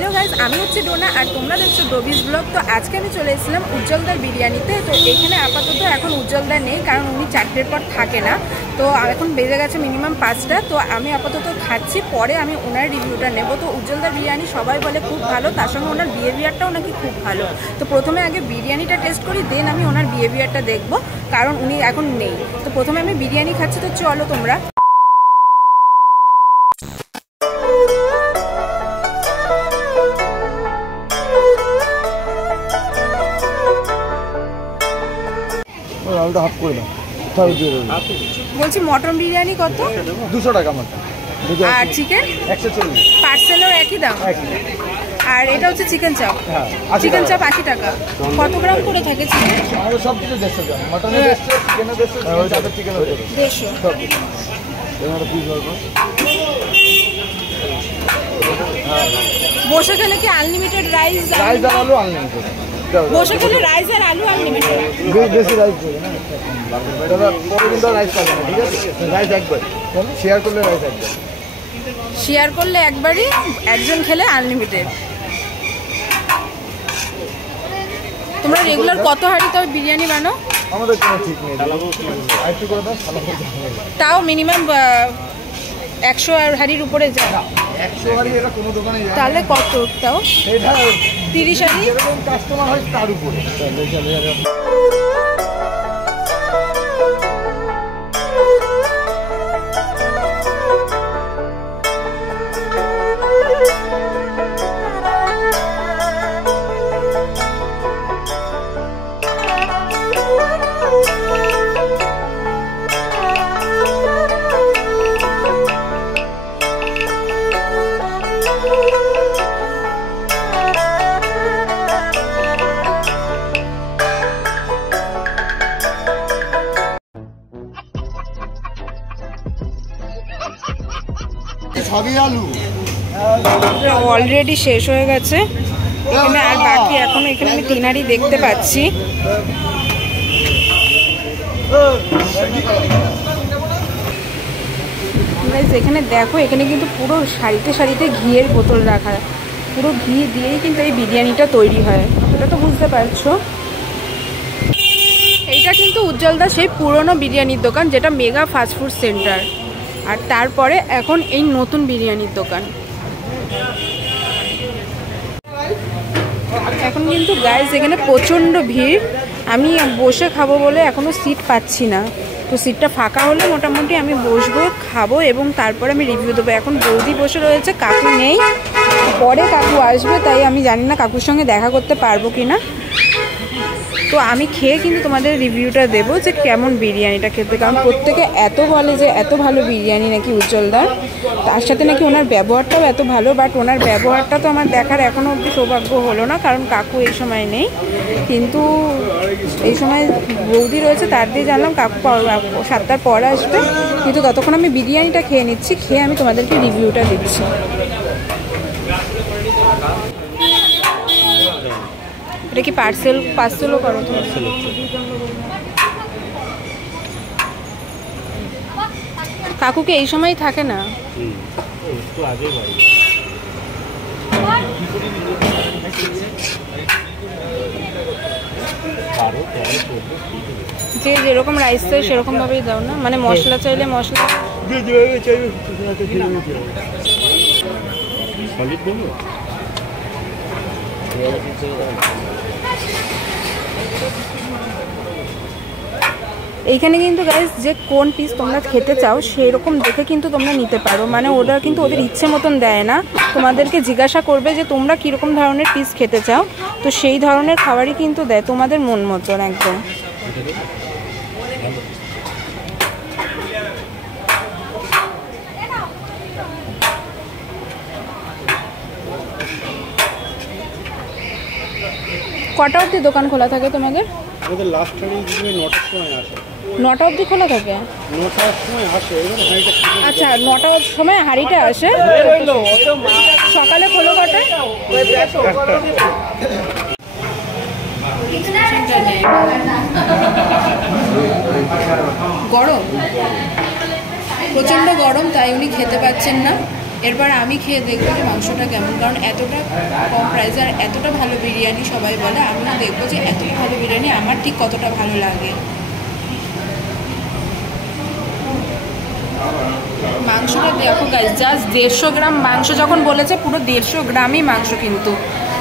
Hello guys, আমি হচ্ছে ডোনা আর তোমরা দেখছো ডোবিস ব্লগ। তো আজকে আমি চলে এসেছিলাম উজ্জ্বলদার বিরিয়ানিতে। তো এখানে আপাতত এখন উজ্জ্বলদা নেই, কারণ উনি 4টের পর থাকে না। তো এখন বেজে গেছে মিনিমাম 5টা। তো আমি আপাতত খাচ্ছি, পরে আমি ওনার রিভিউটা নেব। তো উজ্জ্বলদার বিরিয়ানি সবাই বলে খুব ভালো, তার সঙ্গে ওনার বিহেভিয়ারটাও নাকি খুব ভালো। তো প্রথমে আগে বিরিয়ানিটা টেস্ট করি, দেন আমি ওনার বিহেভিয়ারটা দেখবো, কারণ উনি এখন নেই। তো প্রথমে আমি বিরিয়ানি খাচ্ছি, তো চলো তোমরা। বলছি মটন বিরিয়ানি কত? 200 টাকা মটন। আর চিকেন 140। পার্সেলও একই দাম? আর এটা হচ্ছে চিকেন চাপ। চিকেন চাপ 80 টাকা। কত গ্রাম করে থাকে চিকেন? আমাদের সব কিছু 150 গ্রাম। মটনের 150, চিকেনের 150, চাপের চিকেনের 150। বসে খেলে কি আনলিমিটেড রাইস? রাইস আর আলু আনলিমিটেড। বসে খেলে রাইস আর আলু আনলিমিটেড? বেশি রাইস দেবে না, দাদা পরে কিন্তু রাইস পাবে না, ঠিক আছে? রাইস একবার শেয়ার করলে রাইস একবার শেয়ার করলে একবারই, একজন খেলে আনলিমিটেড। তোমরা রেগুলার কত হাঁড়ি তাও বিরিয়ানি বানাও? আমাদের কোনো ঠিক নেই, তাও মিনিমাম 100 হাঁড়ির উপরে যায়। 100 হাঁড়ি এটা কোনো দোকানে যায়। তাহলে কত? তাও এটা 30 হাঁড়ি। এরকম কাস্টমার হয় তার উপরে। অলরেডি শেষ হয়ে গেছে এখানে, আর বাকি এখনো এখানে আমি 3 হাঁড়ি দেখতে পাচ্ছি। এখানে দেখো, এখানে কিন্তু পুরো সারিতে সারিতে ঘিয়ের বোতল রাখা, পুরো ঘি দিয়েই কিন্তু এই বিরিয়ানিটা তৈরি হয়, এটা তো বুঝতে পারছো। এইটা কিন্তু উজ্জ্বলদা সেই পুরনো বিরিয়ানির দোকান, যেটা মেগা ফাস্টফুড সেন্টার। আর তারপরে এখন এই নতুন বিরিয়ানির দোকান। এখন কিন্তু গাইস এখানে প্রচণ্ড ভিড়। আমি বসে খাবো বলে এখনও সিট পাচ্ছি না। তো সিটটা ফাঁকা হলে মোটামুটি আমি বসবো, খাবো এবং তারপরে আমি রিভিউ দেবো। এখন বৌদি বসে রয়েছে, কাকু নেই, পরে কাকু আসবে, তাই আমি জানি না কাকুর সঙ্গে দেখা করতে পারবো কি না। তো আমি খেয়ে কিন্তু তোমাদের রিভিউটা দেবো যে কেমন বিরিয়ানিটা খেতে, কারণ প্রত্যেকে এত বলে যে এত ভালো বিরিয়ানি নাকি উজ্জ্বলদার, তার সাথে নাকি ওনার ব্যবহারটাও এত ভালো। বাট ওনার ব্যবহারটা তো আমার দেখার এখনও অবধি সৌভাগ্য হলো না, কারণ কাকু এই সময় নেই। কিন্তু এই সময় বৌদি রয়েছে, তার দিয়ে জানলাম কাকু 7টার পর আসবে। কিন্তু ততক্ষণ আমি বিরিয়ানিটা খেয়ে নিচ্ছি, খেয়ে আমি তোমাদেরকে রিভিউটা দিচ্ছি। এটা কি পার্সেলও করো? কাকুকে এই সময় থাকে না? যে যেরকম রাইস চাই সেরকম ভাবেই দাও না, মানে মশলা চাইলে মশলা। এইখানে কিন্তু গাইস যে কোন পিস তোমরা খেতে চাও সেই রকম দেখে কিন্তু তোমরা নিতে পারো, মানে ওরা কিন্তু ওদের ইচ্ছে মতন দেয় না, তোমাদেরকে জিজ্ঞাসা করবে যে তোমরা কীরকম ধরনের পিস খেতে চাও, তো সেই ধরনের খাবারই কিন্তু দেয় তোমাদের মন মতন একদম। কটা অবধি দোকান খোলা থাকে তোমাদের? আমাদের লাস্ট টাইম 9টার সময় আসে। 9টা অবধি খোলা থাকে? 9টার সময় আসে। আচ্ছা, 9টার সময় হাঁড়িটা আসে। সকালে খোলো কটায়? গরম, প্রচণ্ড গরম, তাই উনি খেতে পাচ্ছেন না। এরপর আমি খেয়ে দেখবো যে মাংসটা কেমন, কারণ এতটা কম প্রাইসে আর এতটা ভালো বিরিয়ানি সবাই বলে, আমিও দেখবো যে এতটা ভালো বিরিয়ানি আমার ঠিক কতটা ভালো লাগে। মাংসটা দেখো গাইস, জাস্ট 150 গ্রাম মাংস যখন বলেছে, পুরো 150 গ্রামই মাংস, কিন্তু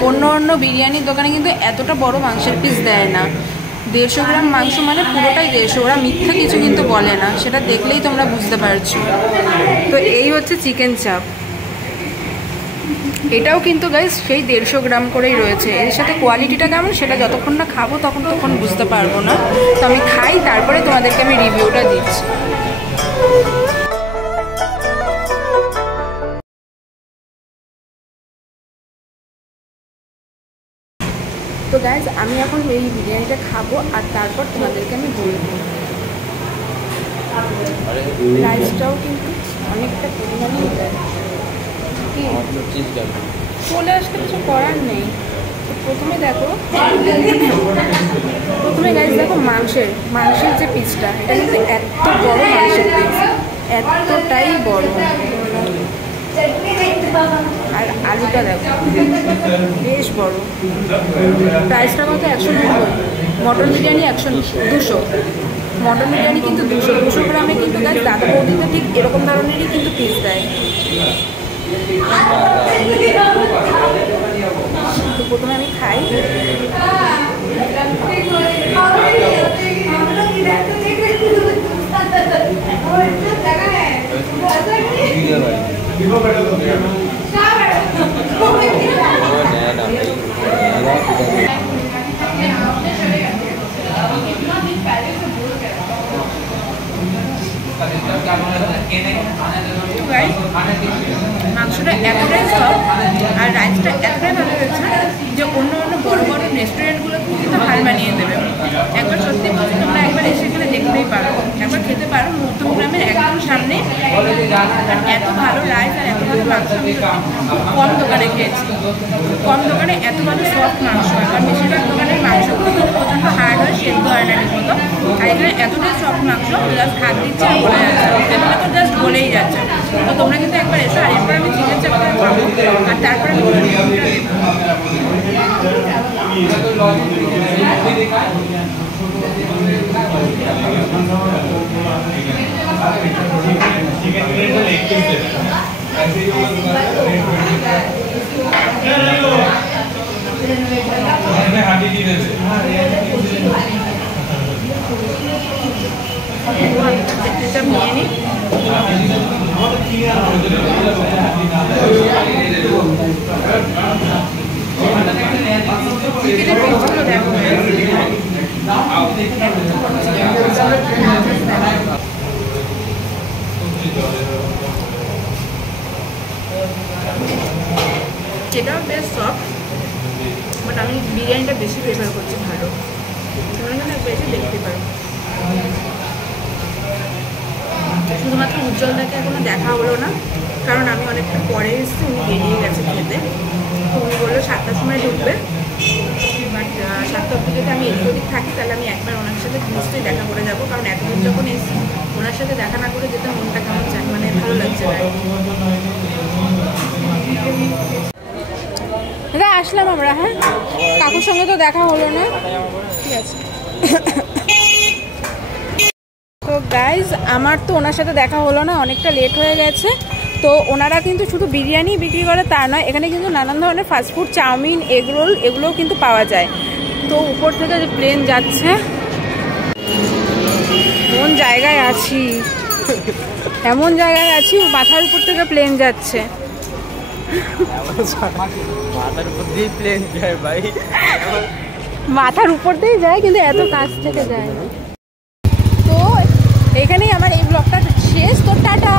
অন্য অন্য বিরিয়ানির দোকানে কিন্তু এতটা বড় মাংসের পিস দেয় না। 150 গ্রাম মাংস মানে পুরোটাই 150, ওরা মিথ্যা কিছু কিন্তু বলে না, সেটা দেখলেই তোমরা বুঝতে পারছো। তো এই হচ্ছে চিকেন চাপ, এটাও কিন্তু গাইস সেই 150 গ্রাম করেই রয়েছে। এর সাথে কোয়ালিটিটা কেমন সেটা যতক্ষণ না খাবো তখন বুঝতে পারবো না। তো আমি খাই, তারপরে তোমাদেরকে আমি রিভিউটা দিচ্ছি। তো গাইস আমি এখন এই বিরিয়ানিটা খাবো আর তারপর তোমাদেরকে আমি বলবো। রাইসটাও কিন্তু অনেকটা পরিমাণেই দেয়, চলে আসলে কিছু করার নেই। প্রথমে গাইস দেখো মাংসের যে পিসটা, এটা কিন্তু এত বড় মাংসের পিস, এতটাই বড়। আর আলুটা দেখো বেশ বড়। প্রাইসটা কত? 190। মটন বিরিয়ানি 200। মটন বিরিয়ানি কিন্তু 200 গ্রামে কিন্তু গাইস দাদা বৌদিতে ঠিক এরকম ধরনেরই কিন্তু পিস দেয়। তো প্রথমে আমি খাই। মাংসটা এতটাই সফট আর রাইসটা এতটাই ভালো হয়েছে যে অন্য বড় বড় রেস্টুরেন্টগুলো কিন্তু হার মানিয়ে দেবে। একবার সত্যি বলছি, তোমরা একবার এসে এখানে দেখতেই পারো, একবার খেতে পারো। মধ্যমগ্রামের একদম সামনে। আর এত ভালো রাইস আর এত ভালো মাংস কম দোকানে খেয়েছি, কম দোকানে এত ভালো সফট মাংস। আর বেশিরভাগ দোকানের মাংসগুলো কিন্তু প্রচণ্ড হার্ড হয়, সেদ্ধ হয় না ঠিক মতো। আর এখানে এতটাই সফট মাংস, জাস্ট হাত দিচ্ছে আর বলে যাচ্ছে, এখানে তো জাস্ট বলেই যাচ্ছে। তো তোমরা কিন্তু একবার এসো। আর এরপর আমি চিকেন চাপ খাবো আর তারপরে নিয়ে নিই। চিকেনের পিসগুলো দেখো, সেটাও বেশ সফট, বাট আমি বিরিয়ানিটা বেশি প্রেফার করছি ভালো। তোমরা কিন্তু একবার এসে দেখতে পারো। শুধুমাত্র উজ্জ্বলদাকে এখনো দেখা হলো না, কারণ আমি অনেকটা পরে এসেছি, উনি বেরিয়ে গেছে খেতে। তো উনি বললো 7টার সময় ঢুকবে, বাট 7টা অবধি যদি আমি এদিক ওদিক থাকি তাহলে আমি একবার ওনার সাথে নিশ্চয়ই দেখা করে যাবো, কারণ এতদিন যখন এসেছি ওনার সাথে দেখা না করে যেতে মনটা কেমন চায়, মানে ভালো লাগছে না। দাদা আসলাম আমরা, হ্যাঁ কাকুর সঙ্গে তো দেখা হলো না, ঠিক আছে। তো গাইজ আমার তো ওনার সাথে দেখা হলো না, অনেকটা লেট হয়ে গেছে। তো ওনারা কিন্তু শুধু বিরিয়ানি বিক্রি করে তা নয়, এখানে কিন্তু নানান ধরনের ফাস্টফুড, চাউমিন, এগরোল এগুলোও কিন্তু পাওয়া যায়। তো উপর থেকে যে প্লেন যাচ্ছে, কোন জায়গায় আছি, এমন জায়গায় আছি মাথার উপর থেকে প্লেন যাচ্ছে। মাথার উপর দিয়ে প্লেন যায় ভাই, মাথার উপর দিয়েই যায় কিন্তু এত কাছ থেকে যায় না। তো এখানেই আমার এই ব্লগটা শেষ। তো টাটা।